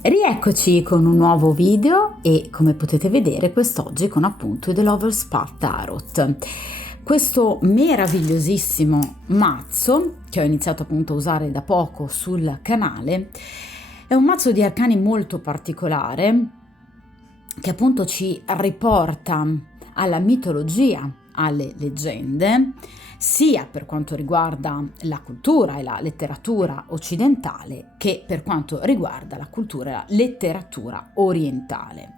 Rieccoci con un nuovo video e come potete vedere quest'oggi con appunto The Lover's Path Tarot. Questo meravigliosissimo mazzo che ho iniziato appunto a usare da poco sul canale è un mazzo di arcani molto particolare che appunto ci riporta alla mitologia, alle leggende, sia per quanto riguarda la cultura e la letteratura occidentale che per quanto riguarda la cultura e la letteratura orientale.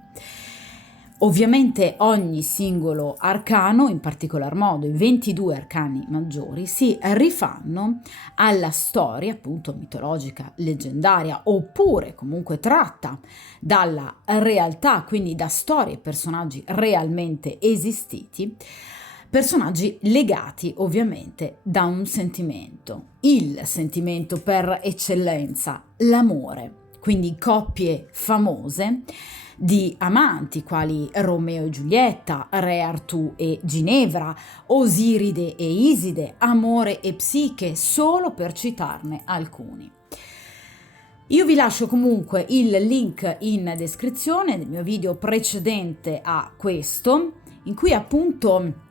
Ovviamente ogni singolo arcano, in particolar modo i 22 arcani maggiori, si rifanno alla storia appunto mitologica, leggendaria, oppure comunque tratta dalla realtà, quindi da storie e personaggi realmente esistiti, personaggi legati ovviamente da un sentimento, il sentimento per eccellenza, l'amore, quindi coppie famose di amanti quali Romeo e Giulietta, Re Artù e Ginevra, Osiride e Iside, Amore e Psiche, solo per citarne alcuni. Io vi lascio comunque il link in descrizione del mio video precedente a questo, in cui appunto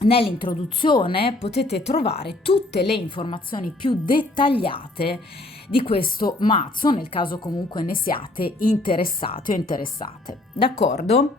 nell'introduzione potete trovare tutte le informazioni più dettagliate di questo mazzo, nel caso comunque ne siate interessati o interessate. D'accordo?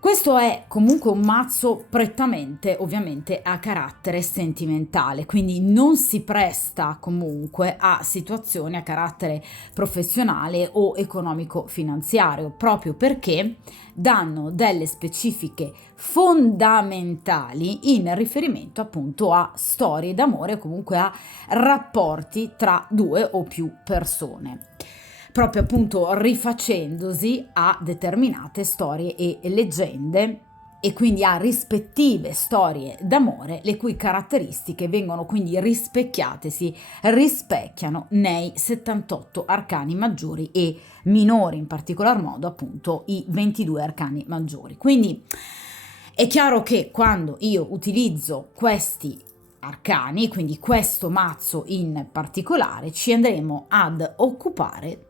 Questo è comunque un mazzo prettamente ovviamente a carattere sentimentale, quindi non si presta comunque a situazioni a carattere professionale o economico-finanziario, proprio perché danno delle specifiche fondamentali in riferimento appunto a storie d'amore o comunque a rapporti tra due o più persone, proprio appunto rifacendosi a determinate storie e leggende e quindi a rispettive storie d'amore, le cui caratteristiche vengono quindi rispecchiate, si rispecchiano nei 78 arcani maggiori e minori, in particolar modo appunto i 22 arcani maggiori. Quindi è chiaro che quando io utilizzo questi arcani, quindi questo mazzo in particolare, ci andremo ad occupare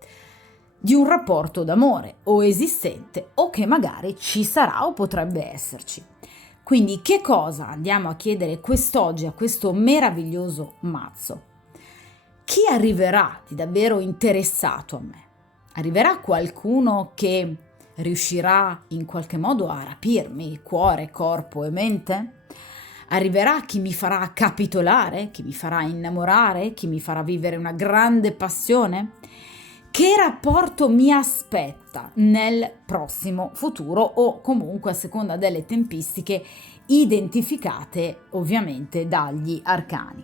di un rapporto d'amore o esistente o che magari ci sarà o potrebbe esserci. Quindi che cosa andiamo a chiedere quest'oggi a questo meraviglioso mazzo? Chi arriverà di davvero interessato a me? Arriverà qualcuno che riuscirà in qualche modo a rapirmi cuore, corpo e mente? Arriverà chi mi farà capitolare, chi mi farà innamorare, chi mi farà vivere una grande passione? Che rapporto mi aspetta nel prossimo futuro o comunque a seconda delle tempistiche identificate ovviamente dagli arcani?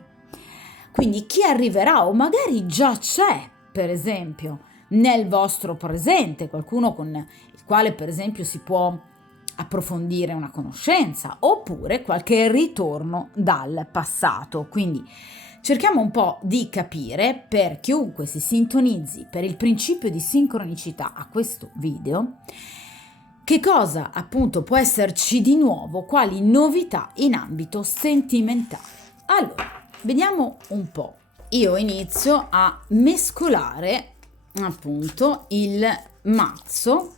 Quindi chi arriverà o magari già c'è, per esempio, nel vostro presente, qualcuno con il quale per esempio si può approfondire una conoscenza oppure qualche ritorno dal passato. Quindi cerchiamo un po' di capire, per chiunque si sintonizzi per il principio di sincronicità a questo video, che cosa appunto può esserci di nuovo, quali novità in ambito sentimentale. Allora, vediamo un po'. Io inizio a mescolare appunto il mazzo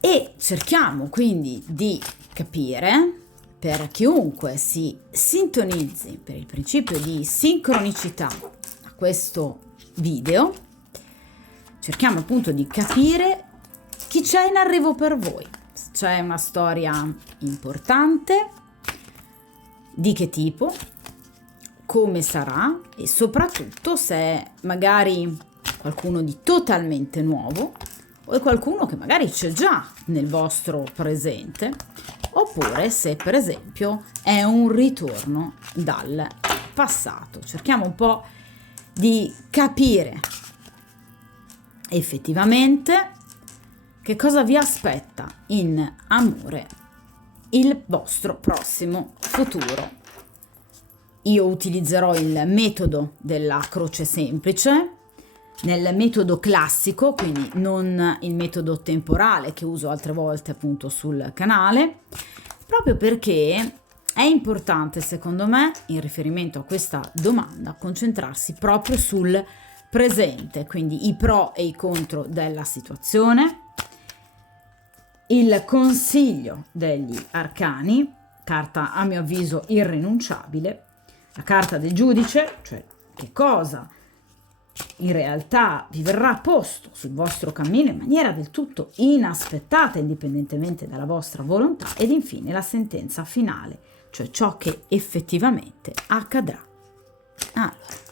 e cerchiamo quindi di capire, per chiunque si sintonizzi per il principio di sincronicità a questo video, cerchiamo appunto di capire chi c'è in arrivo per voi, se c'è una storia importante, di che tipo, come sarà e soprattutto se magari qualcuno di totalmente nuovo o è qualcuno che magari c'è già nel vostro presente, oppure se per esempio è un ritorno dal passato. Cerchiamo un po' di capire effettivamente che cosa vi aspetta in amore il vostro prossimo futuro. Io utilizzerò il metodo della croce semplice, nel metodo classico, quindi non il metodo temporale che uso altre volte appunto sul canale, proprio perché è importante secondo me, in riferimento a questa domanda, concentrarsi proprio sul presente quindi i pro e i contro della situazione, il consiglio degli arcani, carta a mio avviso irrinunciabile, la carta del giudice, cioè che cosa in realtà vi verrà posto sul vostro cammino in maniera del tutto inaspettata, indipendentemente dalla vostra volontà, ed infine la sentenza finale, cioè ciò che effettivamente accadrà. Allora,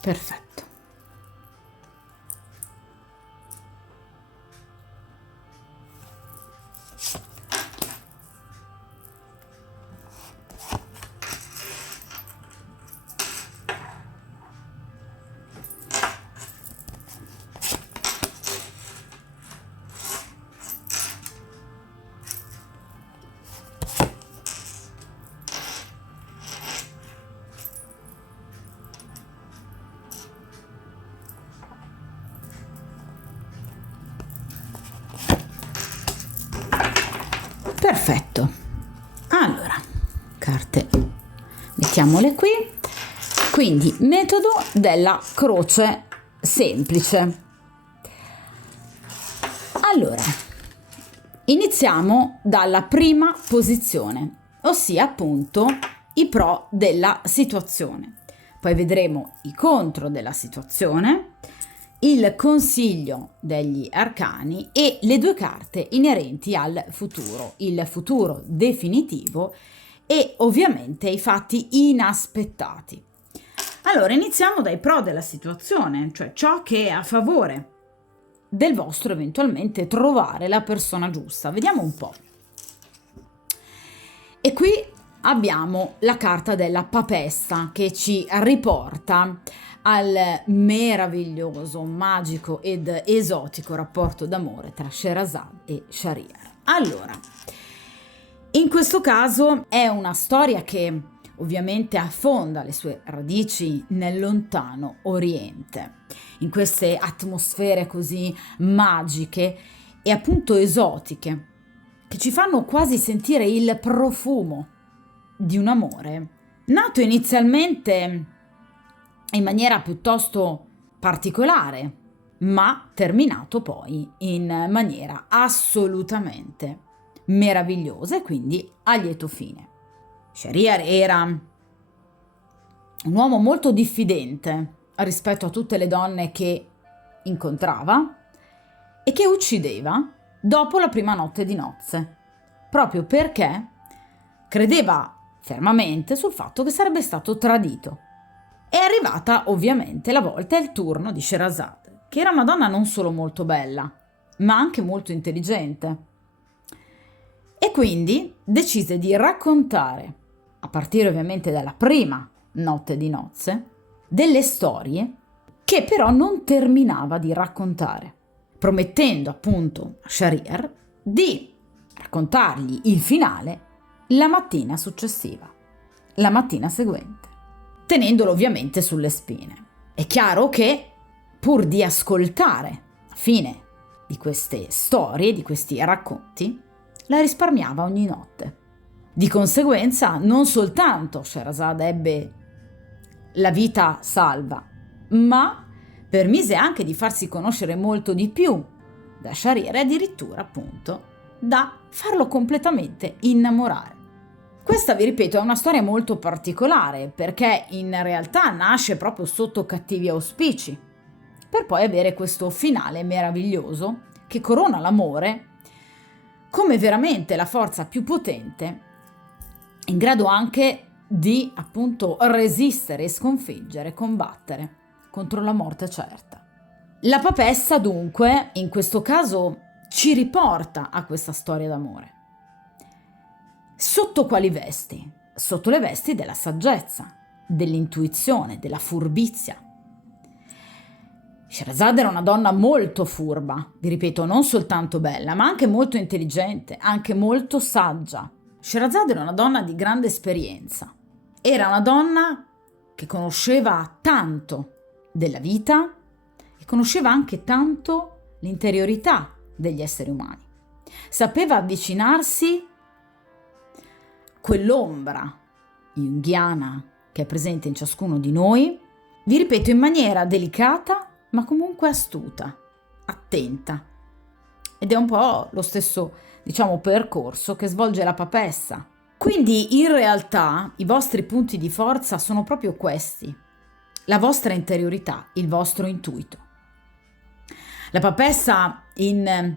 perfetto. Perfetto. Allora, carte, mettiamole qui. Quindi, metodo della croce semplice. Allora, iniziamo dalla prima posizione, ossia appunto i pro della situazione. Poi vedremo i contro della situazione, il consiglio degli arcani e le due carte inerenti al futuro, il futuro definitivo e ovviamente i fatti inaspettati. Allora, iniziamo dai pro della situazione, cioè ciò che è a favore del vostro eventualmente trovare la persona giusta. Vediamo un po'. E qui abbiamo la carta della papessa che ci riporta al meraviglioso, magico ed esotico rapporto d'amore tra Sherazade e Shahryar. Allora, in questo caso è una storia che ovviamente affonda le sue radici nel lontano Oriente, in queste atmosfere così magiche e appunto esotiche, che ci fanno quasi sentire il profumo di un amore nato inizialmente in maniera piuttosto particolare, ma terminato poi in maniera assolutamente meravigliosa e quindi a lieto fine. Shahryar era un uomo molto diffidente rispetto a tutte le donne che incontrava e che uccideva dopo la prima notte di nozze, proprio perché credeva fermamente sul fatto che sarebbe stato tradito. È arrivata ovviamente la volta e il turno di Sherazade, che era una donna non solo molto bella, ma anche molto intelligente. E quindi decise di raccontare, a partire ovviamente dalla prima notte di nozze, delle storie che però non terminava di raccontare, promettendo appunto a Shahryar di raccontargli il finale la mattina successiva, la mattina seguente, tenendolo ovviamente sulle spine. È chiaro che pur di ascoltare la fine di queste storie, di questi racconti, la risparmiava ogni notte. Di conseguenza non soltanto Sherazade ebbe la vita salva, ma permise anche di farsi conoscere molto di più da Shahryar e addirittura appunto da farlo completamente innamorare. Questa, vi ripeto, è una storia molto particolare perché in realtà nasce proprio sotto cattivi auspici, per poi avere questo finale meraviglioso che corona l'amore come veramente la forza più potente, in grado anche di appunto resistere e sconfiggere, combattere contro la morte certa. La papessa dunque in questo caso ci riporta a questa storia d'amore. Sotto quali vesti? Sotto le vesti della saggezza, dell'intuizione, della furbizia. Sherazade era una donna molto furba, vi ripeto, non soltanto bella, ma anche molto intelligente, anche molto saggia. Sherazade era una donna di grande esperienza. Era una donna che conosceva tanto della vita e conosceva anche tanto l'interiorità degli esseri umani. Sapeva avvicinarsi quell'ombra junghiana che è presente in ciascuno di noi, vi ripeto, in maniera delicata ma comunque astuta, attenta. Ed è un po' lo stesso, percorso che svolge la papessa. Quindi in realtà i vostri punti di forza sono proprio questi: la vostra interiorità, il vostro intuito. La papessa in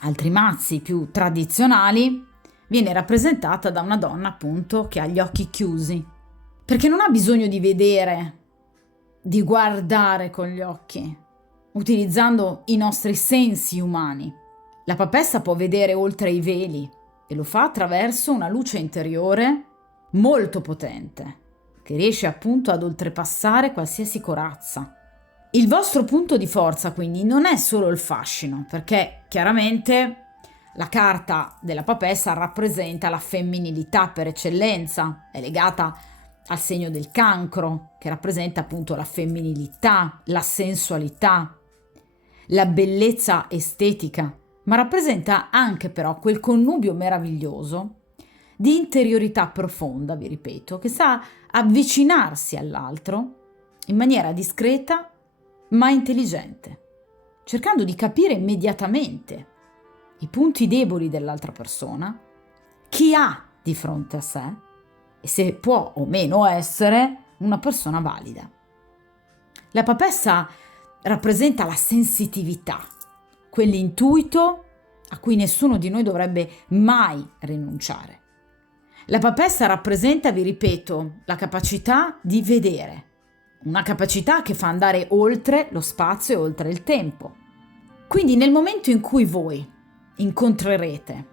altri mazzi più tradizionali viene rappresentata da una donna appunto che ha gli occhi chiusi, perché non ha bisogno di vedere, di guardare con gli occhi, utilizzando i nostri sensi umani. La papessa può vedere oltre i veli e lo fa attraverso una luce interiore molto potente, che riesce appunto ad oltrepassare qualsiasi corazza. Il vostro punto di forza quindi non è solo il fascino, perché chiaramente la carta della papessa rappresenta la femminilità per eccellenza, è legata al segno del cancro, che rappresenta appunto la femminilità, la sensualità, la bellezza estetica, ma rappresenta anche però quel connubio meraviglioso di interiorità profonda, vi ripeto, che sa avvicinarsi all'altro in maniera discreta ma intelligente, cercando di capire immediatamente i punti deboli dell'altra persona, chi ha di fronte a sé e se può o meno essere una persona valida. La papessa rappresenta la sensitività, quell'intuito a cui nessuno di noi dovrebbe mai rinunciare. La papessa rappresenta, vi ripeto, la capacità di vedere, una capacità che fa andare oltre lo spazio e oltre il tempo. Quindi nel momento in cui voi incontrate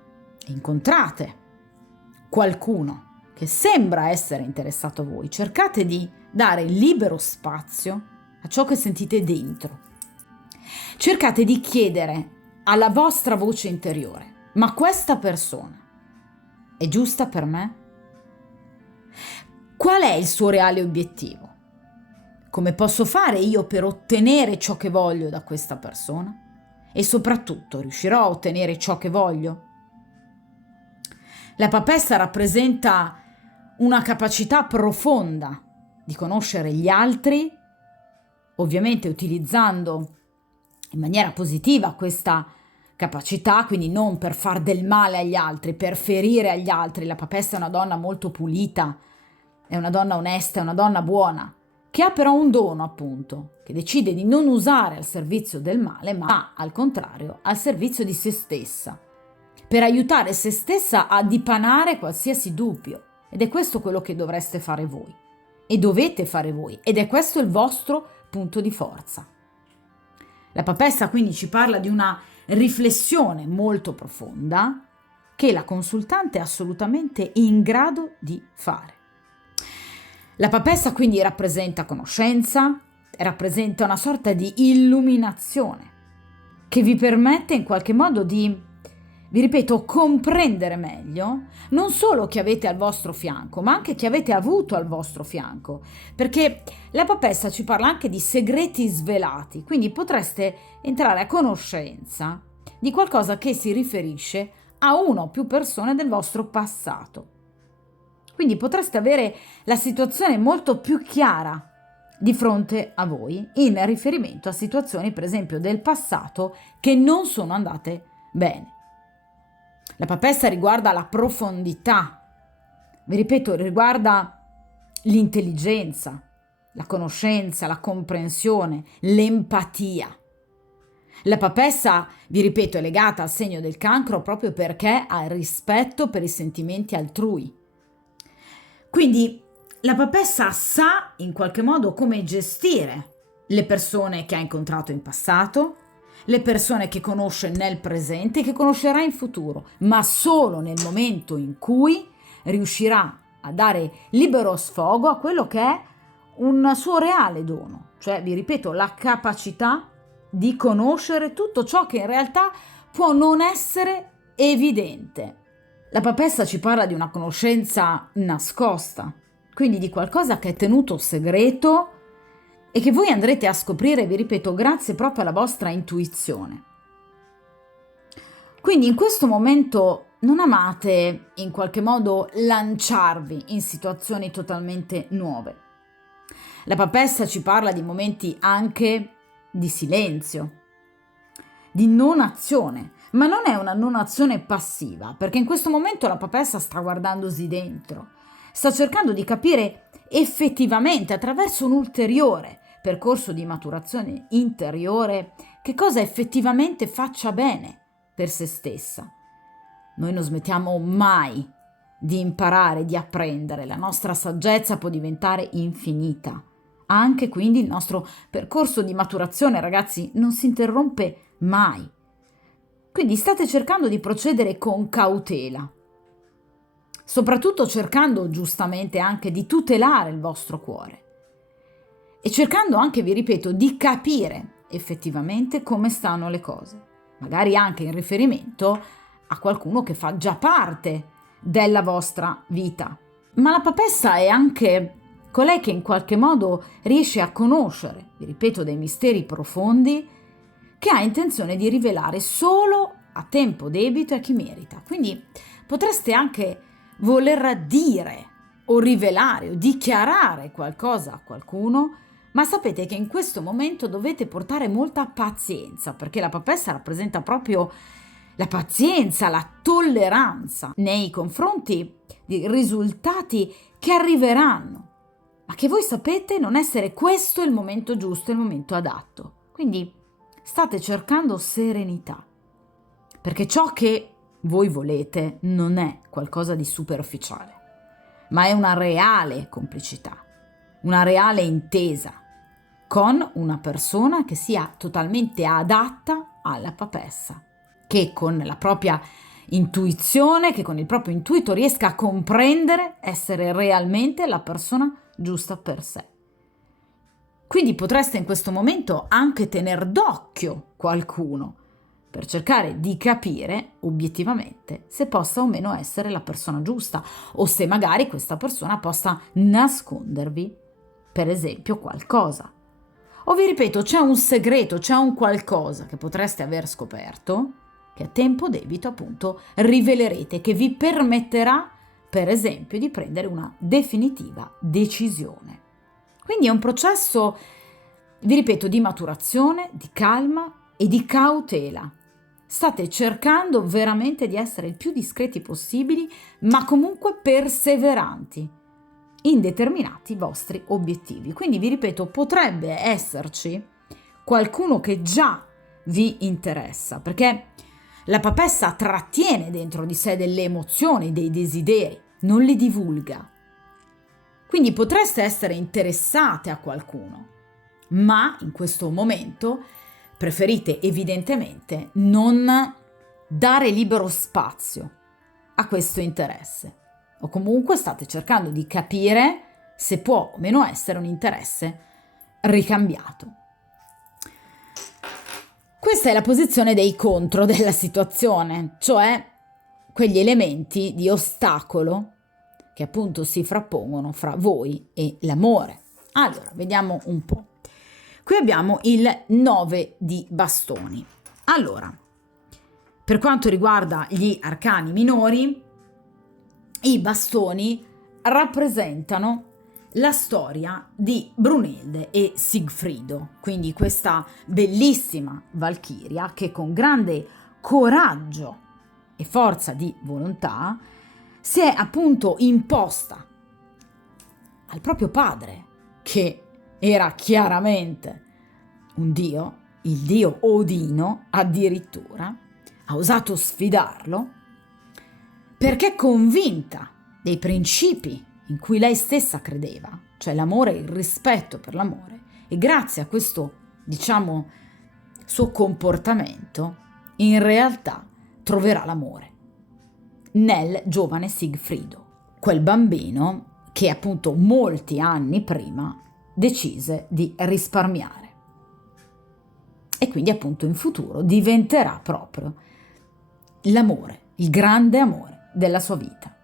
qualcuno che sembra essere interessato a voi, cercate di dare libero spazio a ciò che sentite dentro. Cercate di chiedere alla vostra voce interiore: ma questa persona è giusta per me? Qual è il suo reale obiettivo? Come posso fare io per ottenere ciò che voglio da questa persona? E soprattutto, riuscirò a ottenere ciò che voglio? La papessa rappresenta una capacità profonda di conoscere gli altri, ovviamente utilizzando in maniera positiva questa capacità, quindi non per far del male agli altri, per ferire agli altri. La papessa è una donna molto pulita, è una donna onesta, è una donna buona, che ha però un dono appunto, che decide di non usare al servizio del male, ma al contrario al servizio di se stessa, per aiutare se stessa a dipanare qualsiasi dubbio. Ed è questo quello che dovreste fare voi e dovete fare voi, ed è questo il vostro punto di forza. La papessa quindi ci parla di una riflessione molto profonda che la consultante è assolutamente in grado di fare. La papessa quindi rappresenta conoscenza, rappresenta una sorta di illuminazione che vi permette in qualche modo di, vi ripeto, comprendere meglio non solo chi avete al vostro fianco, ma anche chi avete avuto al vostro fianco, perché la papessa ci parla anche di segreti svelati, quindi potreste entrare a conoscenza di qualcosa che si riferisce a una o più persone del vostro passato. Quindi potreste avere la situazione molto più chiara di fronte a voi in riferimento a situazioni, per esempio, del passato che non sono andate bene. La papessa riguarda la profondità, vi ripeto, riguarda l'intelligenza, la conoscenza, la comprensione, l'empatia. La papessa, vi ripeto, è legata al segno del cancro proprio perché ha il rispetto per i sentimenti altrui. Quindi la papessa sa in qualche modo come gestire le persone che ha incontrato in passato, le persone che conosce nel presente e che conoscerà in futuro, ma solo nel momento in cui riuscirà a dare libero sfogo a quello che è un suo reale dono, cioè, vi ripeto, la capacità di conoscere tutto ciò che in realtà può non essere evidente. La papessa ci parla di una conoscenza nascosta, quindi di qualcosa che è tenuto segreto e che voi andrete a scoprire, vi ripeto, grazie proprio alla vostra intuizione. Quindi in questo momento non amate in qualche modo lanciarvi in situazioni totalmente nuove. La papessa ci parla di momenti anche di silenzio, di non azione, ma non è una non azione passiva, perché in questo momento la papessa sta guardandosi dentro, sta cercando di capire effettivamente attraverso un ulteriore percorso di maturazione interiore che cosa effettivamente faccia bene per se stessa. Noi non smettiamo mai di imparare, di apprendere, la nostra saggezza può diventare infinita. Anche quindi il nostro percorso di maturazione, ragazzi, non si interrompe mai. Quindi state cercando di procedere con cautela, soprattutto cercando giustamente anche di tutelare il vostro cuore e cercando anche, vi ripeto, di capire effettivamente come stanno le cose, magari anche in riferimento a qualcuno che fa già parte della vostra vita. Ma la papessa è anche colei che in qualche modo riesce a conoscere, vi ripeto, dei misteri profondi che ha intenzione di rivelare solo a tempo debito a chi merita. Quindi potreste anche voler dire o rivelare o dichiarare qualcosa a qualcuno, ma sapete che in questo momento dovete portare molta pazienza, perché la papessa rappresenta proprio la pazienza, la tolleranza nei confronti di risultati che arriveranno, ma che voi sapete non essere questo il momento giusto, il momento adatto. Quindi state cercando serenità, perché ciò che voi volete non è qualcosa di superficiale, ma è una reale complicità, una reale intesa con una persona che sia totalmente adatta alla papessa, che con la propria intuizione, che con il proprio intuito riesca a comprendere essere realmente la persona giusta per sé. Quindi potreste in questo momento anche tener d'occhio qualcuno per cercare di capire obiettivamente se possa o meno essere la persona giusta o se magari questa persona possa nascondervi, per esempio, qualcosa. O vi ripeto, c'è un segreto, c'è un qualcosa che potreste aver scoperto che a tempo debito appunto rivelerete, che vi permetterà per esempio di prendere una definitiva decisione. Quindi è un processo, vi ripeto, di maturazione, di calma e di cautela. State cercando veramente di essere il più discreti possibili, ma comunque perseveranti in determinati vostri obiettivi. Quindi vi ripeto, potrebbe esserci qualcuno che già vi interessa, perché la papessa trattiene dentro di sé delle emozioni, dei desideri, non li divulga. Quindi potreste essere interessate a qualcuno, ma in questo momento preferite evidentemente non dare libero spazio a questo interesse, o comunque state cercando di capire se può o meno essere un interesse ricambiato. Questa è la posizione dei contro della situazione, cioè quegli elementi di ostacolo che appunto si frappongono fra voi e l'amore. Allora, vediamo un po'. Qui abbiamo il 9 di bastoni. Allora, per quanto riguarda gli arcani minori, i bastoni rappresentano la storia di Brunilde e Sigfrido, quindi questa bellissima valchiria che con grande coraggio e forza di volontà si è appunto imposta al proprio padre, che era chiaramente un dio, il dio Odino addirittura, ha osato sfidarlo perché convinta dei principi in cui lei stessa credeva, cioè l'amore e il rispetto per l'amore, e grazie a questo, diciamo, suo comportamento, in realtà troverà l'amore nel giovane Sigfrido, quel bambino che appunto molti anni prima decise di risparmiare e quindi appunto in futuro diventerà proprio l'amore, il grande amore della sua vita.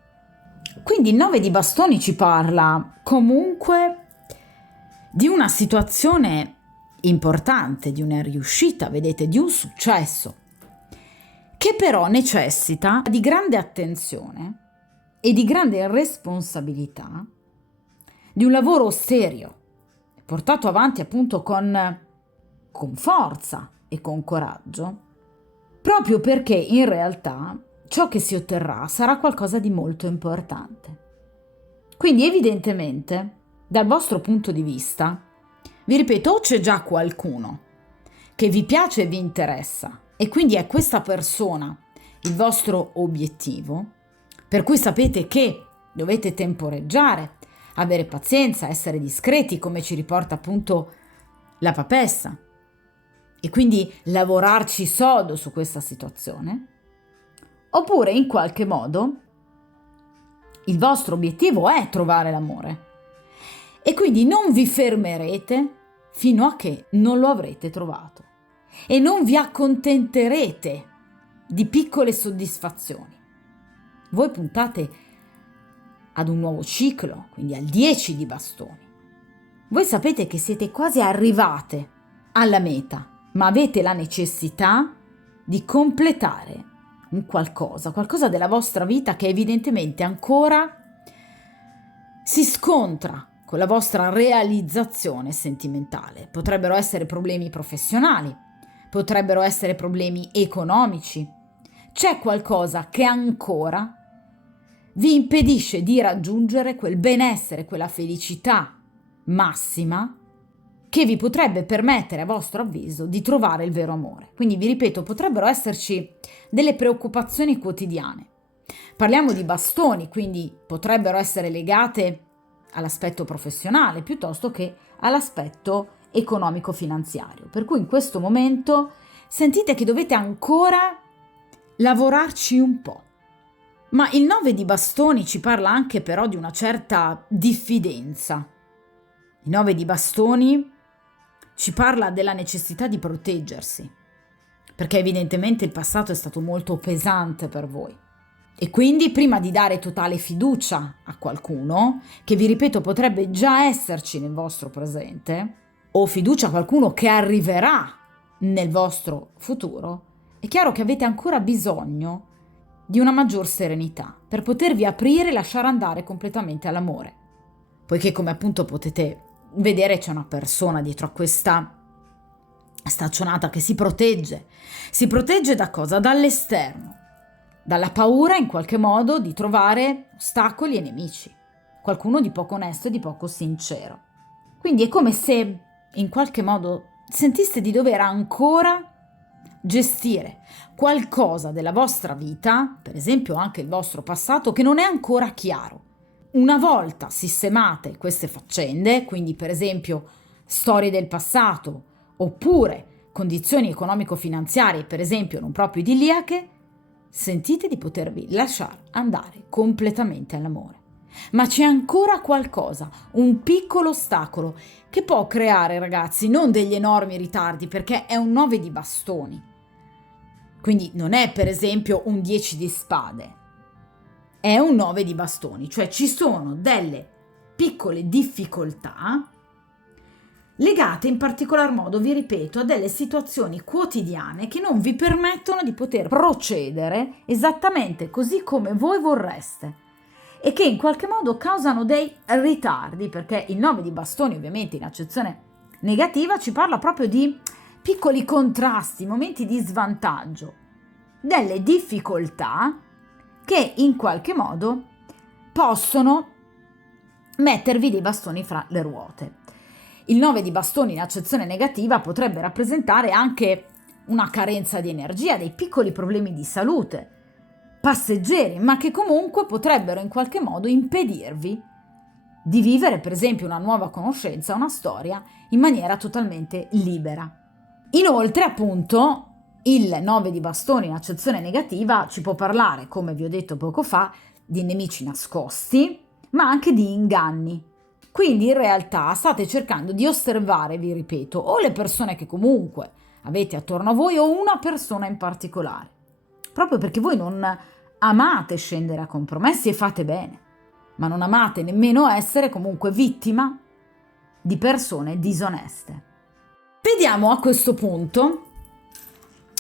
Quindi il 9 di bastoni ci parla comunque di una situazione importante, di una riuscita, vedete, di un successo che però necessita di grande attenzione e di grande responsabilità, di un lavoro serio, portato avanti appunto con forza e con coraggio, proprio perché in realtà ciò che si otterrà sarà qualcosa di molto importante. Quindi evidentemente, dal vostro punto di vista, vi ripeto, o c'è già qualcuno che vi piace e vi interessa, e quindi è questa persona il vostro obiettivo, per cui sapete che dovete temporeggiare, avere pazienza, essere discreti, come ci riporta appunto la papessa, e quindi lavorarci sodo su questa situazione, oppure in qualche modo il vostro obiettivo è trovare l'amore e quindi non vi fermerete fino a che non lo avrete trovato e non vi accontenterete di piccole soddisfazioni. Voi puntate ad un nuovo ciclo, quindi al 10 di bastoni. Voi sapete che siete quasi arrivate alla meta, ma avete la necessità di completare un qualcosa della vostra vita che evidentemente ancora si scontra con la vostra realizzazione sentimentale. Potrebbero essere problemi professionali, potrebbero essere problemi economici. C'è qualcosa che ancora vi impedisce di raggiungere quel benessere, quella felicità massima che vi potrebbe permettere, a vostro avviso, di trovare il vero amore. Quindi vi ripeto, potrebbero esserci delle preoccupazioni quotidiane. Parliamo di bastoni, quindi potrebbero essere legate all'aspetto professionale piuttosto che all'aspetto economico-finanziario. Per cui in questo momento sentite che dovete ancora lavorarci un po'. Ma il 9 di bastoni ci parla anche però di una certa diffidenza. Il 9 di bastoni ci parla della necessità di proteggersi, perché evidentemente il passato è stato molto pesante per voi. E quindi prima di dare totale fiducia a qualcuno, che vi ripeto potrebbe già esserci nel vostro presente, o fiducia a qualcuno che arriverà nel vostro futuro, è chiaro che avete ancora bisogno di una maggior serenità per potervi aprire e lasciare andare completamente all'amore. Poiché, come appunto potete vedere, c'è una persona dietro a questa staccionata che si protegge. Si protegge da cosa? Dall'esterno, dalla paura in qualche modo di trovare ostacoli e nemici, qualcuno di poco onesto e di poco sincero. Quindi è come se in qualche modo sentiste di dover ancora gestire qualcosa della vostra vita, per esempio anche il vostro passato, che non è ancora chiaro. Una volta sistemate queste faccende, quindi per esempio storie del passato oppure condizioni economico-finanziarie, per esempio non proprio idilliache, sentite di potervi lasciare andare completamente all'amore. Ma c'è ancora qualcosa, un piccolo ostacolo che può creare, ragazzi, non degli enormi ritardi, perché è un 9 di bastoni. Quindi non è per esempio un 10 di spade, è un 9 di bastoni, cioè ci sono delle piccole difficoltà legate in particolar modo, vi ripeto, a delle situazioni quotidiane che non vi permettono di poter procedere esattamente così come voi vorreste e che in qualche modo causano dei ritardi, perché il 9 di bastoni ovviamente in accezione negativa ci parla proprio di piccoli contrasti, momenti di svantaggio, delle difficoltà che in qualche modo possono mettervi dei bastoni fra le ruote. Il 9 di bastoni in accezione negativa potrebbe rappresentare anche una carenza di energia, dei piccoli problemi di salute, passeggeri, ma che comunque potrebbero in qualche modo impedirvi di vivere per esempio una nuova conoscenza, una storia in maniera totalmente libera. Inoltre, appunto, il 9 di bastoni in accezione negativa ci può parlare, come vi ho detto poco fa, di nemici nascosti, ma anche di inganni. Quindi in realtà state cercando di osservare, vi ripeto, o le persone che comunque avete attorno a voi o una persona in particolare, proprio perché voi non amate scendere a compromessi e fate bene, ma non amate nemmeno essere comunque vittima di persone disoneste. Vediamo a questo punto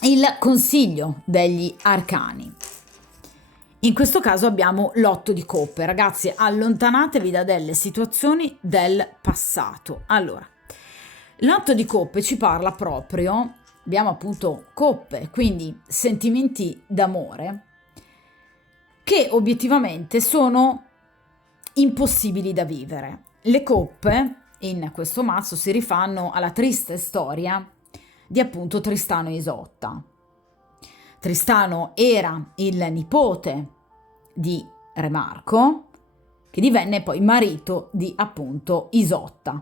il consiglio degli arcani. In questo caso abbiamo l'8 di coppe. Ragazzi, allontanatevi da delle situazioni del passato. Allora, l'8 di coppe ci parla proprio, abbiamo appunto coppe, quindi sentimenti d'amore, che obiettivamente sono impossibili da vivere. Le coppe in questo mazzo si rifanno alla triste storia di appunto Tristano e Isotta. Tristano era il nipote di Re Marco, che divenne poi marito di appunto Isotta.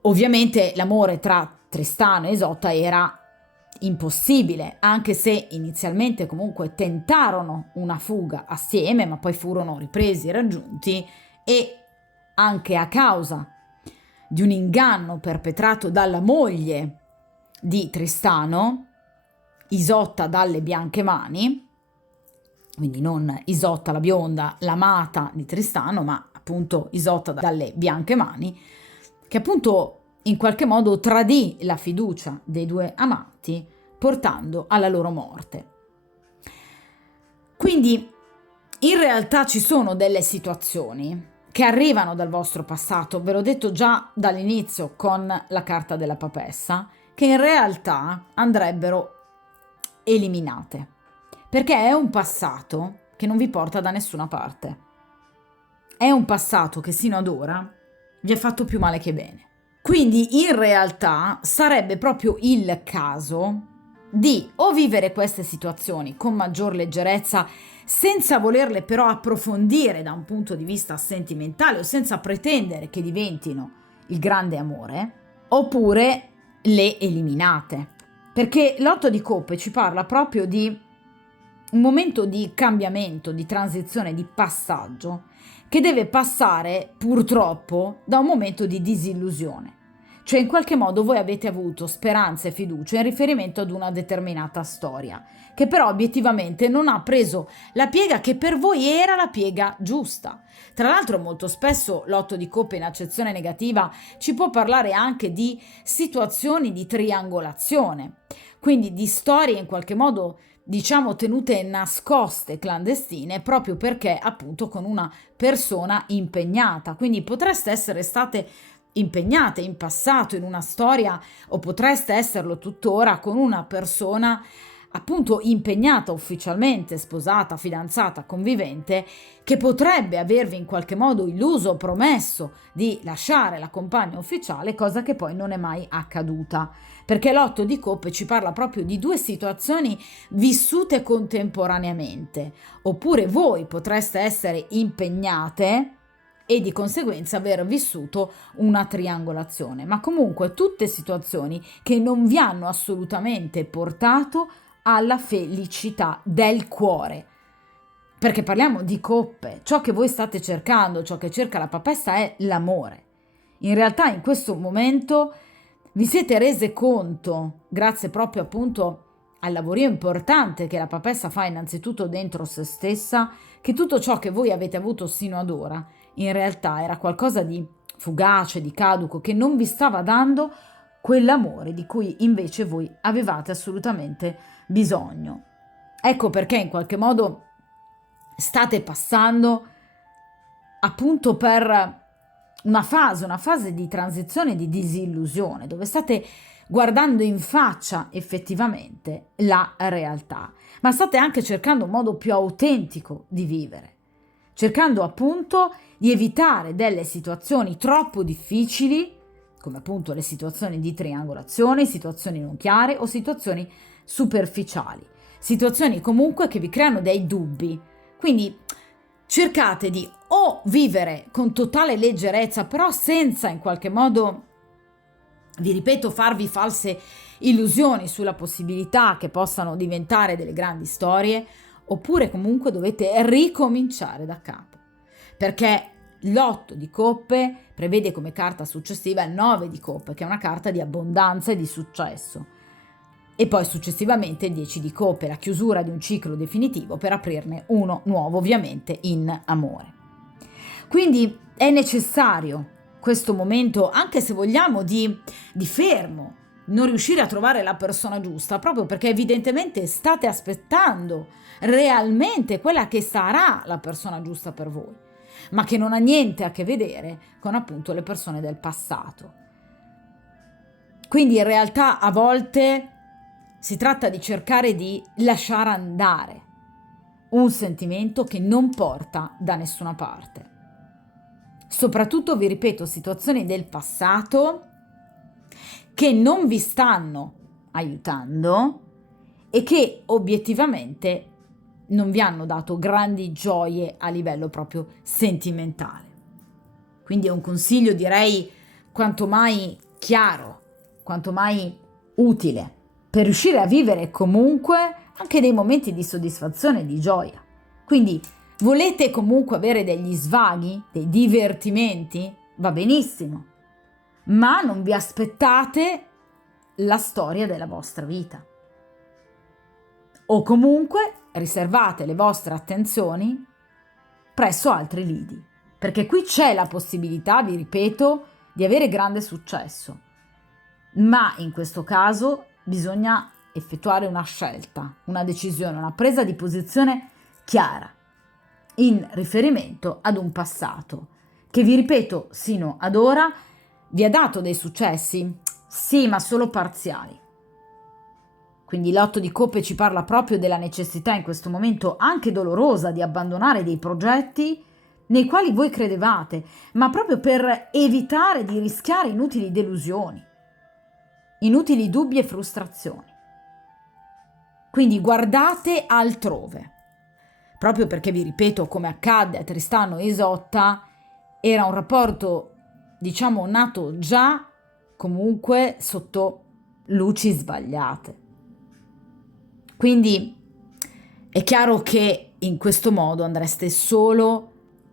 Ovviamente l'amore tra Tristano e Isotta era impossibile, anche se inizialmente comunque tentarono una fuga assieme, ma poi furono ripresi e raggiunti, e anche a causa di un inganno perpetrato dalla moglie di Tristano, Isotta dalle bianche mani, quindi non Isotta la bionda, l'amata di Tristano, ma appunto Isotta dalle bianche mani, che appunto in qualche modo tradì la fiducia dei due amanti, portando alla loro morte. Quindi in realtà ci sono delle situazioni che arrivano dal vostro passato, ve l'ho detto già dall'inizio con la carta della papessa, che in realtà andrebbero eliminate, perché è un passato che non vi porta da nessuna parte. È un passato che sino ad ora vi ha fatto più male che bene. Quindi in realtà sarebbe proprio il caso di o vivere queste situazioni con maggior leggerezza, senza volerle però approfondire da un punto di vista sentimentale o senza pretendere che diventino il grande amore, oppure le eliminate. Perché l'8 di coppe ci parla proprio di un momento di cambiamento, di transizione, di passaggio, che deve passare purtroppo da un momento di disillusione. Cioè in qualche modo voi avete avuto speranza e fiducia in riferimento ad una determinata storia, che però obiettivamente non ha preso la piega che per voi era la piega giusta. Tra l'altro molto spesso l'8 di coppe in accezione negativa ci può parlare anche di situazioni di triangolazione, quindi di storie in qualche modo diciamo tenute nascoste, clandestine, proprio perché appunto con una persona impegnata. Quindi potreste essere state impegnate in passato in una storia o potreste esserlo tuttora con una persona appunto impegnata ufficialmente, sposata, fidanzata, convivente, che potrebbe avervi in qualche modo illuso o promesso di lasciare la compagna ufficiale, cosa che poi non è mai accaduta. Perché l'8 di coppe ci parla proprio di due situazioni vissute contemporaneamente, oppure voi potreste essere impegnate e di conseguenza aver vissuto una triangolazione, ma comunque tutte situazioni che non vi hanno assolutamente portato alla felicità del cuore. Perché parliamo di coppe, ciò che voi state cercando, ciò che cerca la papessa è l'amore. In realtà in questo momento vi siete rese conto, grazie proprio appunto al lavorio importante che la papessa fa innanzitutto dentro se stessa, che tutto ciò che voi avete avuto sino ad ora in realtà era qualcosa di fugace, di caduco, che non vi stava dando quell'amore di cui invece voi avevate assolutamente bisogno. Ecco perché in qualche modo state passando appunto per una fase di transizione, di disillusione, dove state guardando in faccia effettivamente la realtà, ma state anche cercando un modo più autentico di vivere, cercando appunto di evitare delle situazioni troppo difficili, come appunto le situazioni di triangolazione, situazioni non chiare o situazioni superficiali, situazioni comunque che vi creano dei dubbi. Quindi cercate di o vivere con totale leggerezza, però senza in qualche modo, vi ripeto, farvi false illusioni sulla possibilità che possano diventare delle grandi storie, oppure comunque dovete ricominciare da capo, perché l'8 di coppe prevede come carta successiva il 9 di coppe, che è una carta di abbondanza e di successo, e poi successivamente il 10 di coppe, la chiusura di un ciclo definitivo per aprirne uno nuovo, ovviamente in amore. Quindi è necessario questo momento, anche se vogliamo, di fermo, non riuscire a trovare la persona giusta, proprio perché evidentemente state aspettando realmente quella che sarà la persona giusta per voi, ma che non ha niente a che vedere con appunto le persone del passato. Quindi in realtà a volte si tratta di cercare di lasciare andare un sentimento che non porta da nessuna parte. Soprattutto, vi ripeto, situazioni del passato che non vi stanno aiutando e che obiettivamente non vi hanno dato grandi gioie a livello proprio sentimentale. Quindi è un consiglio, direi, quanto mai chiaro, quanto mai utile per riuscire a vivere comunque anche dei momenti di soddisfazione e di gioia. Quindi volete comunque avere degli svaghi, dei divertimenti? Va benissimo, ma non vi aspettate la storia della vostra vita. O comunque riservate le vostre attenzioni presso altri lidi, perché qui c'è la possibilità, vi ripeto, di avere grande successo, ma in questo caso bisogna effettuare una scelta, una decisione, una presa di posizione chiara in riferimento ad un passato che, vi ripeto, sino ad ora vi ha dato dei successi, sì, ma solo parziali. Quindi l'otto di coppe ci parla proprio della necessità in questo momento anche dolorosa di abbandonare dei progetti nei quali voi credevate, ma proprio per evitare di rischiare inutili delusioni, inutili dubbi e frustrazioni. Quindi guardate altrove, proprio perché, vi ripeto, come accadde a Tristano e Isotta, era un rapporto, diciamo, nato già comunque sotto luci sbagliate. Quindi è chiaro che in questo modo andreste solo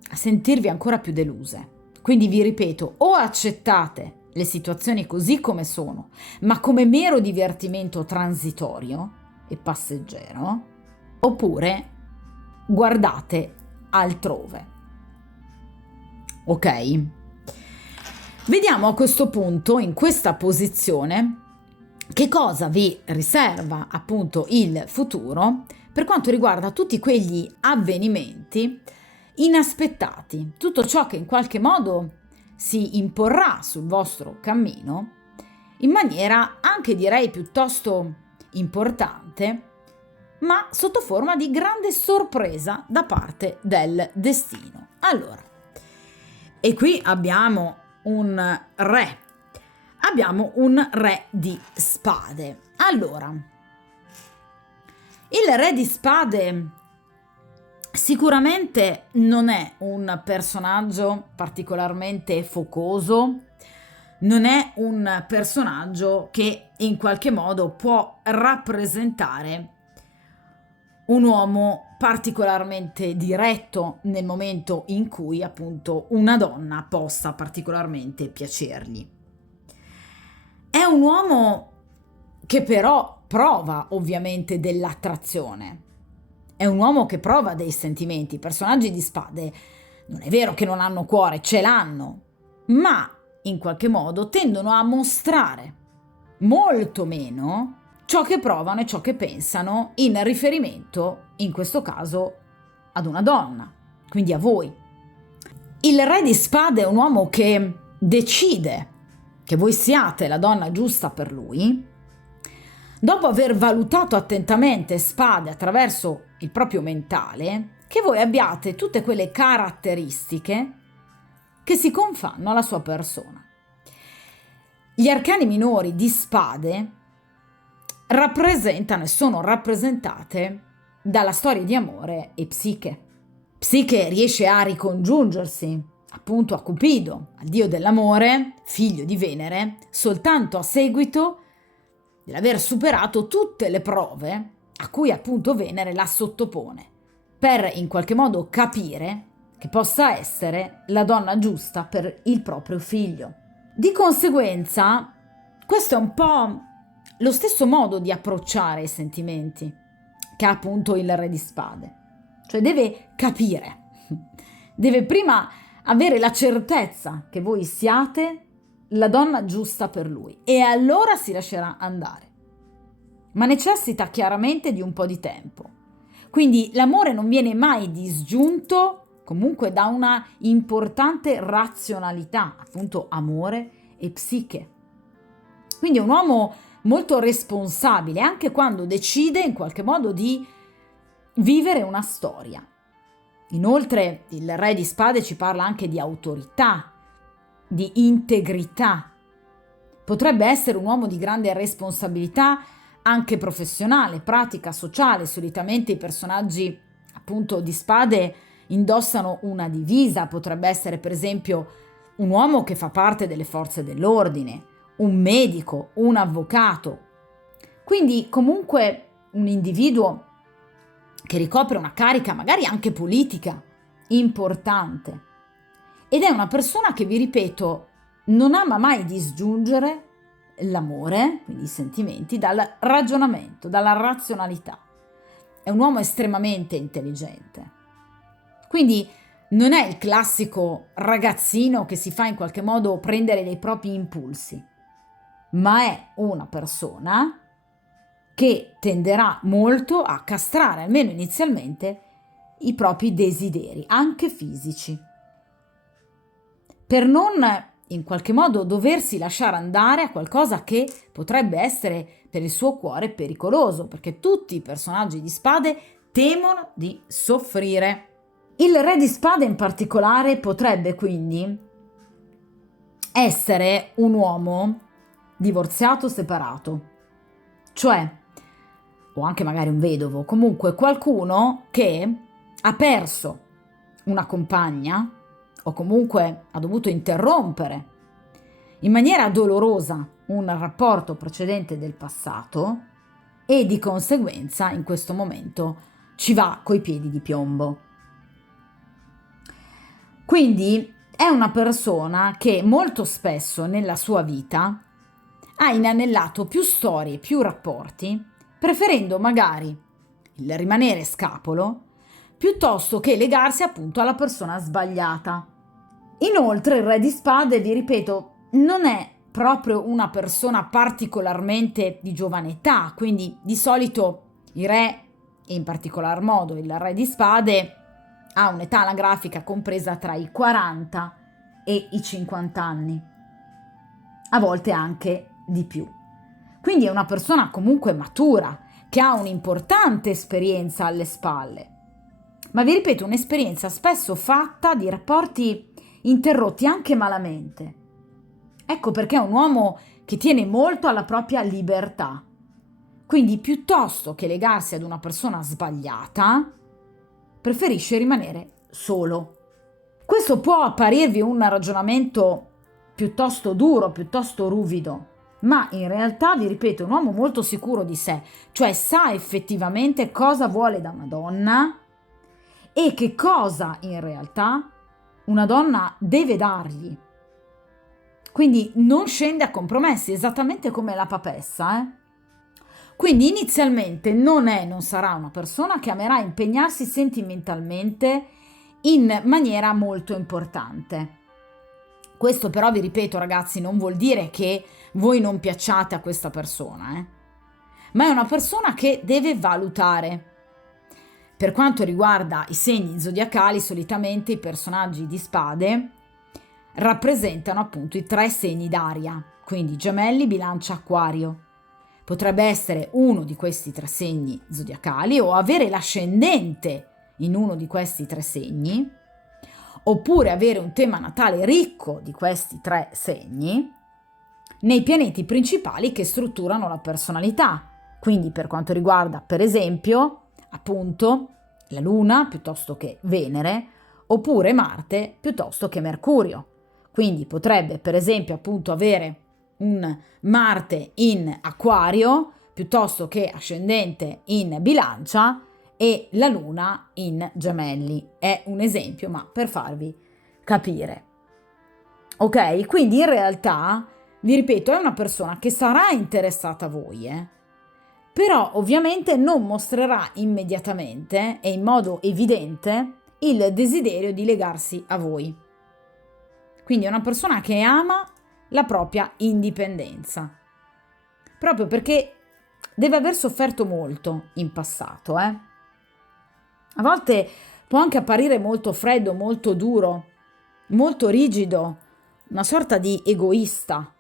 a sentirvi ancora più deluse. Quindi vi ripeto, o accettate le situazioni così come sono, ma come mero divertimento transitorio e passeggero, oppure guardate altrove. Ok? Vediamo a questo punto, in questa posizione, che cosa vi riserva appunto il futuro per quanto riguarda tutti quegli avvenimenti inaspettati, tutto ciò che in qualche modo si imporrà sul vostro cammino in maniera anche, direi, piuttosto importante, ma sotto forma di grande sorpresa da parte del destino. Allora, e qui abbiamo un re. Abbiamo un re di spade. Allora, il re di spade sicuramente non è un personaggio particolarmente focoso, non è un personaggio che in qualche modo può rappresentare un uomo particolarmente diretto nel momento in cui appunto una donna possa particolarmente piacergli. È un uomo che però prova ovviamente dell'attrazione, è un uomo che prova dei sentimenti. I personaggi di spade non è vero che non hanno cuore, ce l'hanno, ma in qualche modo tendono a mostrare molto meno ciò che provano e ciò che pensano in riferimento, in questo caso, ad una donna, quindi a voi. Il re di spade è un uomo che decide che voi siate la donna giusta per lui, dopo aver valutato attentamente spade attraverso il proprio mentale, che voi abbiate tutte quelle caratteristiche che si confanno alla sua persona. Gli arcani minori di spade rappresentano e sono rappresentate dalla storia di amore e Psiche. Psiche riesce a ricongiungersi appunto a Cupido, al dio dell'amore, figlio di Venere, soltanto a seguito dell'aver superato tutte le prove a cui appunto Venere la sottopone, per in qualche modo capire che possa essere la donna giusta per il proprio figlio. Di conseguenza, questo è un po' lo stesso modo di approcciare i sentimenti che ha appunto il re di spade. Cioè deve capire, deve prima avere la certezza che voi siate la donna giusta per lui e allora si lascerà andare. Ma necessita chiaramente di un po' di tempo. Quindi l'amore non viene mai disgiunto comunque da una importante razionalità, appunto amore e psiche. Quindi è un uomo molto responsabile anche quando decide in qualche modo di vivere una storia. Inoltre il Re di Spade ci parla anche di autorità, di integrità. Potrebbe essere un uomo di grande responsabilità anche professionale, pratica, sociale. Solitamente i personaggi appunto di Spade indossano una divisa. Potrebbe essere per esempio un uomo che fa parte delle forze dell'ordine, un medico, un avvocato. Quindi comunque un individuo che ricopre una carica magari anche politica importante. Ed è una persona che, vi ripeto, non ama mai disgiungere l'amore, quindi i sentimenti, dal ragionamento, dalla razionalità. È un uomo estremamente intelligente. Quindi non è il classico ragazzino che si fa in qualche modo prendere dei propri impulsi, ma è una persona che tenderà molto a castrare, almeno inizialmente, i propri desideri, anche fisici, per non in qualche modo doversi lasciare andare a qualcosa che potrebbe essere per il suo cuore pericoloso, perché tutti i personaggi di Spade temono di soffrire. Il Re di Spade in particolare potrebbe quindi essere un uomo divorziato o separato, cioè, o anche magari un vedovo, comunque qualcuno che ha perso una compagna o comunque ha dovuto interrompere in maniera dolorosa un rapporto precedente del passato e di conseguenza in questo momento ci va coi piedi di piombo. Quindi è una persona che molto spesso nella sua vita ha inanellato più storie, più rapporti, preferendo magari il rimanere scapolo piuttosto che legarsi appunto alla persona sbagliata. Inoltre il Re di Spade, vi ripeto, non è proprio una persona particolarmente di giovane età, quindi di solito i re, e in particolar modo il Re di Spade, ha un'età anagrafica compresa tra i 40 e i 50 anni, a volte anche di più. Quindi è una persona comunque matura, che ha un'importante esperienza alle spalle. Ma vi ripeto, un'esperienza spesso fatta di rapporti interrotti anche malamente. Ecco perché è un uomo che tiene molto alla propria libertà. Quindi piuttosto che legarsi ad una persona sbagliata, preferisce rimanere solo. Questo può apparirvi un ragionamento piuttosto duro, piuttosto ruvido, ma in realtà, vi ripeto, è un uomo molto sicuro di sé, cioè sa effettivamente cosa vuole da una donna e che cosa in realtà una donna deve dargli. Quindi non scende a compromessi, esattamente come la papessa. Quindi inizialmente non sarà una persona che amerà impegnarsi sentimentalmente in maniera molto importante. Questo però, vi ripeto ragazzi, non vuol dire che voi non piacciate a questa persona, ma è una persona che deve valutare. Per quanto riguarda i segni zodiacali, solitamente i personaggi di Spade rappresentano appunto i 3 segni d'aria, quindi Gemelli, Bilancia, Acquario. Potrebbe essere uno di questi 3 segni zodiacali o avere l'ascendente in uno di questi 3 segni, oppure avere un tema natale ricco di questi 3 segni nei pianeti principali che strutturano la personalità. Quindi per quanto riguarda per esempio appunto la Luna piuttosto che Venere, oppure Marte piuttosto che Mercurio. Quindi potrebbe per esempio appunto avere un Marte in Acquario piuttosto che ascendente in Bilancia e la Luna in Gemelli. È un esempio, ma per farvi capire. Ok? Quindi in realtà, vi ripeto, è una persona che sarà interessata a voi, però ovviamente non mostrerà immediatamente e in modo evidente il desiderio di legarsi a voi. Quindi è una persona che ama la propria indipendenza. Proprio perché deve aver sofferto molto in passato, A volte può anche apparire molto freddo, molto duro, molto rigido, una sorta di egoista,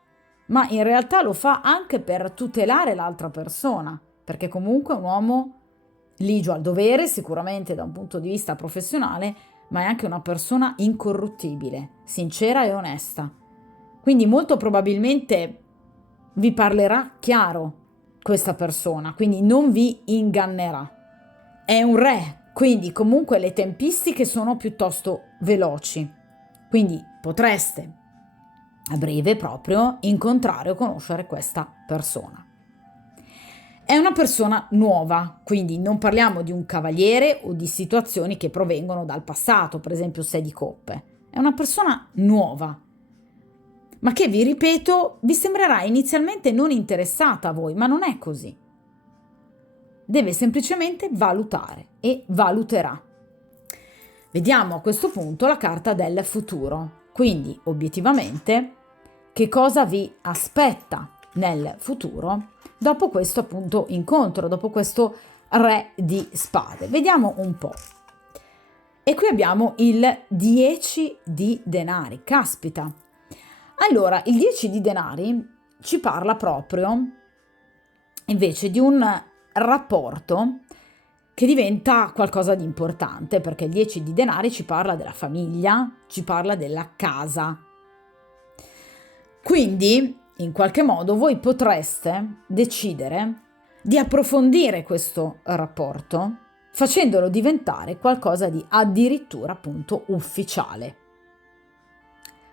ma in realtà lo fa anche per tutelare l'altra persona, perché comunque è un uomo ligio al dovere, sicuramente da un punto di vista professionale, ma è anche una persona incorruttibile, sincera e onesta. Quindi molto probabilmente vi parlerà chiaro questa persona, quindi non vi ingannerà. È un re, quindi comunque le tempistiche sono piuttosto veloci, quindi potreste a breve proprio incontrare o conoscere questa persona. È una persona nuova, quindi non parliamo di un cavaliere o di situazioni che provengono dal passato, per esempio 6 di coppe. È una persona nuova, ma che, vi ripeto, vi sembrerà inizialmente non interessata a voi, ma non è così. Deve semplicemente valutare e valuterà. Vediamo a questo punto la carta del futuro, quindi obiettivamente che cosa vi aspetta nel futuro dopo questo appunto incontro, dopo questo re di spade. Vediamo un po'. E qui abbiamo il 10 di denari, caspita. Allora, il 10 di denari ci parla proprio invece di un rapporto che diventa qualcosa di importante, perché il 10 di denari ci parla della famiglia, ci parla della casa. Quindi, in qualche modo, voi potreste decidere di approfondire questo rapporto facendolo diventare qualcosa di addirittura appunto ufficiale.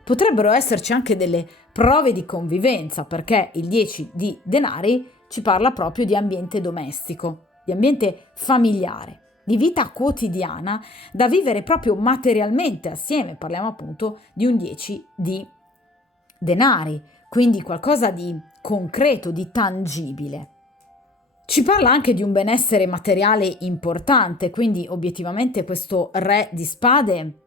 Potrebbero esserci anche delle prove di convivenza, perché il 10 di denari ci parla proprio di ambiente domestico, di ambiente familiare, di vita quotidiana da vivere proprio materialmente assieme. Parliamo appunto di un 10 di denari, quindi qualcosa di concreto, di tangibile. Ci parla anche di un benessere materiale importante, quindi obiettivamente questo re di spade,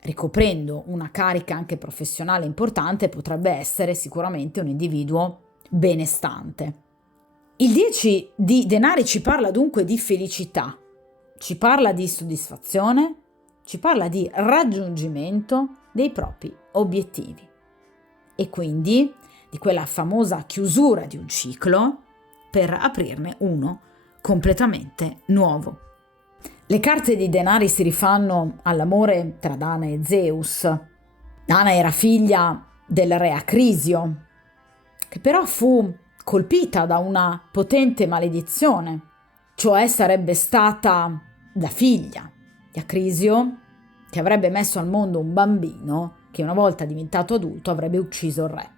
ricoprendo una carica anche professionale importante, potrebbe essere sicuramente un individuo benestante. Il 10 di denari ci parla dunque di felicità, ci parla di soddisfazione, ci parla di raggiungimento dei propri obiettivi e quindi di quella famosa chiusura di un ciclo per aprirne uno completamente nuovo. Le carte di denari si rifanno all'amore tra Dana e Zeus. Dana era figlia del re Acrisio, che però fu colpita da una potente maledizione, cioè sarebbe stata la figlia di Acrisio che avrebbe messo al mondo un bambino che una volta diventato adulto avrebbe ucciso il re.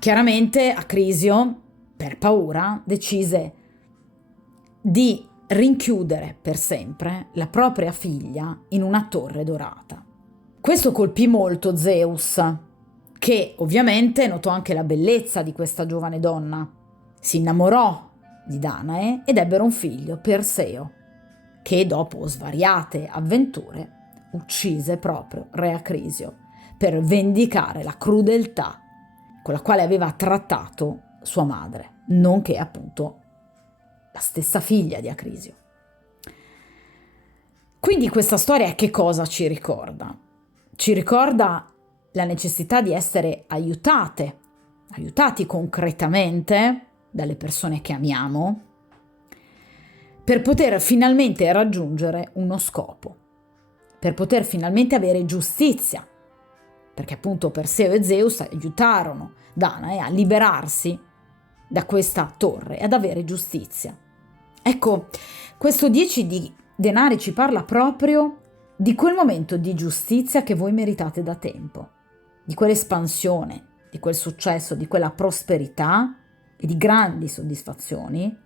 Chiaramente Acrisio, per paura, decise di rinchiudere per sempre la propria figlia in una torre dorata. Questo colpì molto Zeus, che ovviamente notò anche la bellezza di questa giovane donna. Si innamorò di Danae ed ebbero un figlio, Perseo, che dopo svariate avventure uccise proprio re Acrisio per vendicare la crudeltà con la quale aveva trattato sua madre, nonché appunto la stessa figlia di Acrisio. Quindi questa storia che cosa ci ricorda? Ci ricorda la necessità di essere aiutati concretamente dalle persone che amiamo per poter finalmente raggiungere uno scopo, per poter finalmente avere giustizia, perché appunto Perseo e Zeus aiutarono Danae a liberarsi da questa torre e ad avere giustizia. Ecco, questo 10 di denari ci parla proprio di quel momento di giustizia che voi meritate da tempo, di quell'espansione, di quel successo, di quella prosperità e di grandi soddisfazioni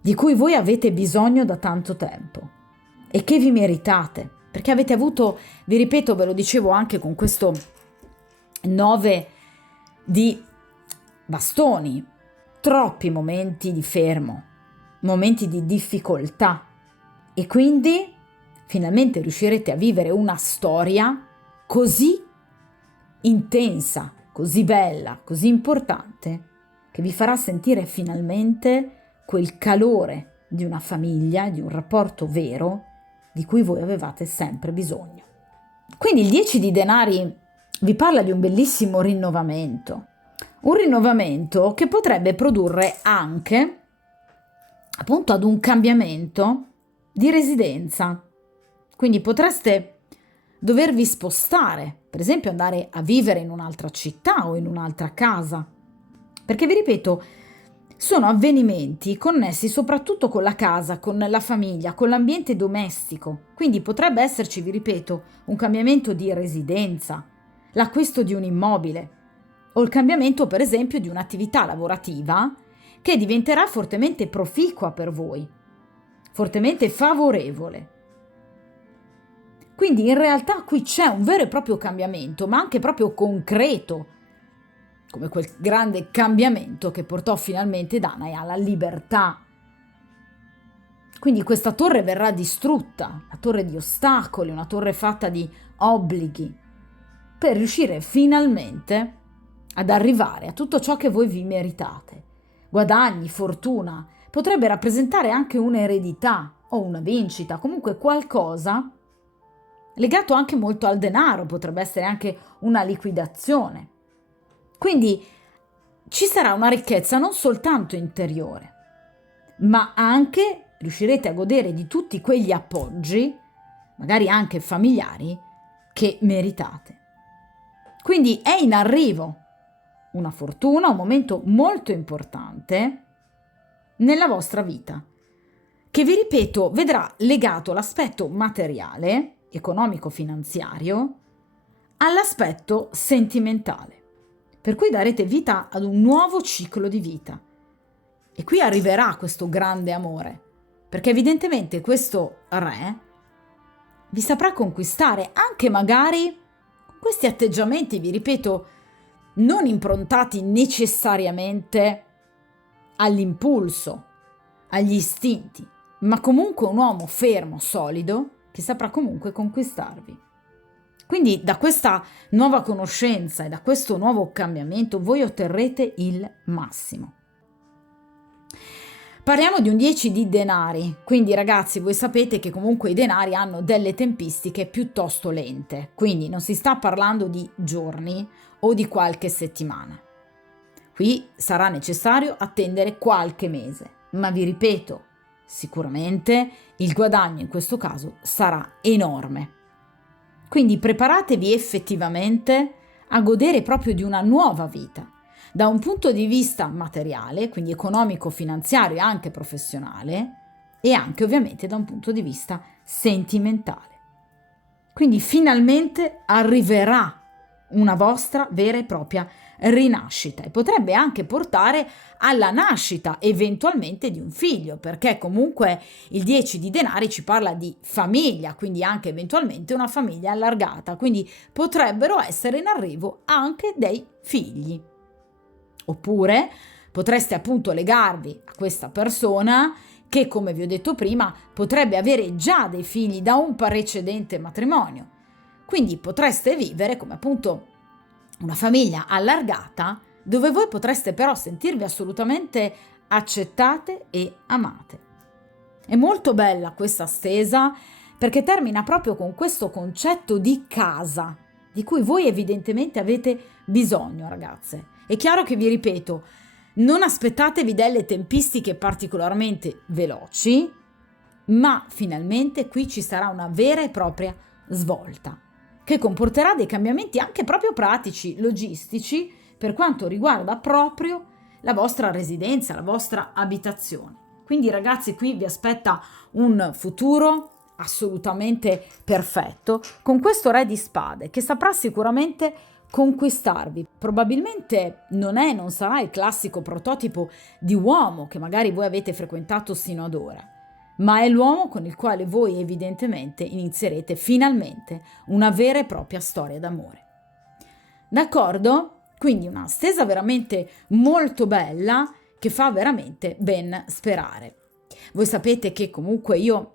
di cui voi avete bisogno da tanto tempo e che vi meritate, perché avete avuto, vi ripeto, ve lo dicevo anche con questo 9 di bastoni, troppi momenti di fermo, momenti di difficoltà e quindi finalmente riuscirete a vivere una storia così intensa, così bella, così importante, che vi farà sentire finalmente quel calore di una famiglia, di un rapporto vero di cui voi avevate sempre bisogno. Quindi il 10 di denari vi parla di un bellissimo rinnovamento, un rinnovamento che potrebbe produrre anche appunto ad un cambiamento di residenza. Quindi potreste dovervi spostare, per esempio andare a vivere in un'altra città o in un'altra casa, perché vi ripeto, sono avvenimenti connessi soprattutto con la casa, con la famiglia, con l'ambiente domestico. Quindi potrebbe esserci, vi ripeto, un cambiamento di residenza, l'acquisto di un immobile o il cambiamento, per esempio, di un'attività lavorativa che diventerà fortemente proficua per voi, fortemente favorevole. Quindi in realtà qui c'è un vero e proprio cambiamento, ma anche proprio concreto, come quel grande cambiamento che portò finalmente Danae alla libertà. Quindi questa torre verrà distrutta, una torre di ostacoli, una torre fatta di obblighi, per riuscire finalmente ad arrivare a tutto ciò che voi vi meritate. Guadagni, fortuna, potrebbe rappresentare anche un'eredità o una vincita, comunque qualcosa legato anche molto al denaro, potrebbe essere anche una liquidazione. Quindi ci sarà una ricchezza non soltanto interiore, ma anche riuscirete a godere di tutti quegli appoggi, magari anche familiari, che meritate. Quindi è in arrivo una fortuna, un momento molto importante nella vostra vita, che vi ripeto vedrà legato l'aspetto materiale, economico-finanziario, all'aspetto sentimentale, per cui darete vita ad un nuovo ciclo di vita. E qui arriverà questo grande amore, perché evidentemente questo re vi saprà conquistare anche magari con questi atteggiamenti, vi ripeto, non improntati necessariamente all'impulso, agli istinti, ma comunque un uomo fermo, solido, che saprà comunque conquistarvi. Quindi da questa nuova conoscenza e da questo nuovo cambiamento voi otterrete il massimo. Parliamo di un 10 di denari, quindi ragazzi voi sapete che comunque i denari hanno delle tempistiche piuttosto lente, quindi non si sta parlando di giorni o di qualche settimana. Qui sarà necessario attendere qualche mese, ma vi ripeto, sicuramente il guadagno in questo caso sarà enorme. Quindi preparatevi effettivamente a godere proprio di una nuova vita, da un punto di vista materiale, quindi economico, finanziario e anche professionale, e anche ovviamente da un punto di vista sentimentale. Quindi finalmente arriverà una vostra vera e propria rinascita e potrebbe anche portare alla nascita eventualmente di un figlio, perché comunque il 10 di denari ci parla di famiglia, quindi anche eventualmente una famiglia allargata, quindi potrebbero essere in arrivo anche dei figli. Oppure potreste appunto legarvi a questa persona che, come vi ho detto prima, potrebbe avere già dei figli da un precedente matrimonio. Quindi potreste vivere come appunto una famiglia allargata, dove voi potreste però sentirvi assolutamente accettate e amate. È molto bella questa stesa perché termina proprio con questo concetto di casa, di cui voi evidentemente avete bisogno, ragazze. È chiaro che vi ripeto, non aspettatevi delle tempistiche particolarmente veloci, ma finalmente qui ci sarà una vera e propria svolta, che comporterà dei cambiamenti anche proprio pratici, logistici, per quanto riguarda proprio la vostra residenza, la vostra abitazione. Quindi ragazzi, qui vi aspetta un futuro assolutamente perfetto con questo re di spade che saprà sicuramente conquistarvi. Probabilmente non sarà il classico prototipo di uomo che magari voi avete frequentato sino ad ora, ma è l'uomo con il quale voi evidentemente inizierete finalmente una vera e propria storia d'amore. D'accordo? Quindi una stesa veramente molto bella che fa veramente ben sperare. Voi sapete che comunque io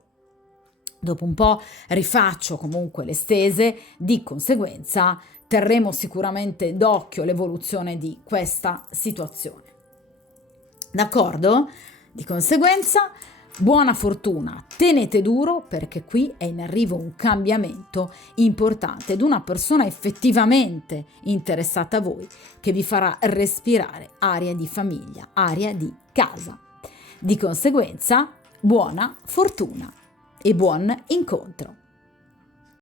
Dopo un po' rifaccio comunque le stese, di conseguenza terremo sicuramente d'occhio l'evoluzione di questa situazione. D'accordo? Di conseguenza, buona fortuna, tenete duro perché qui è in arrivo un cambiamento importante ed una persona effettivamente interessata a voi che vi farà respirare aria di famiglia, aria di casa. Di conseguenza, buona fortuna e buon incontro.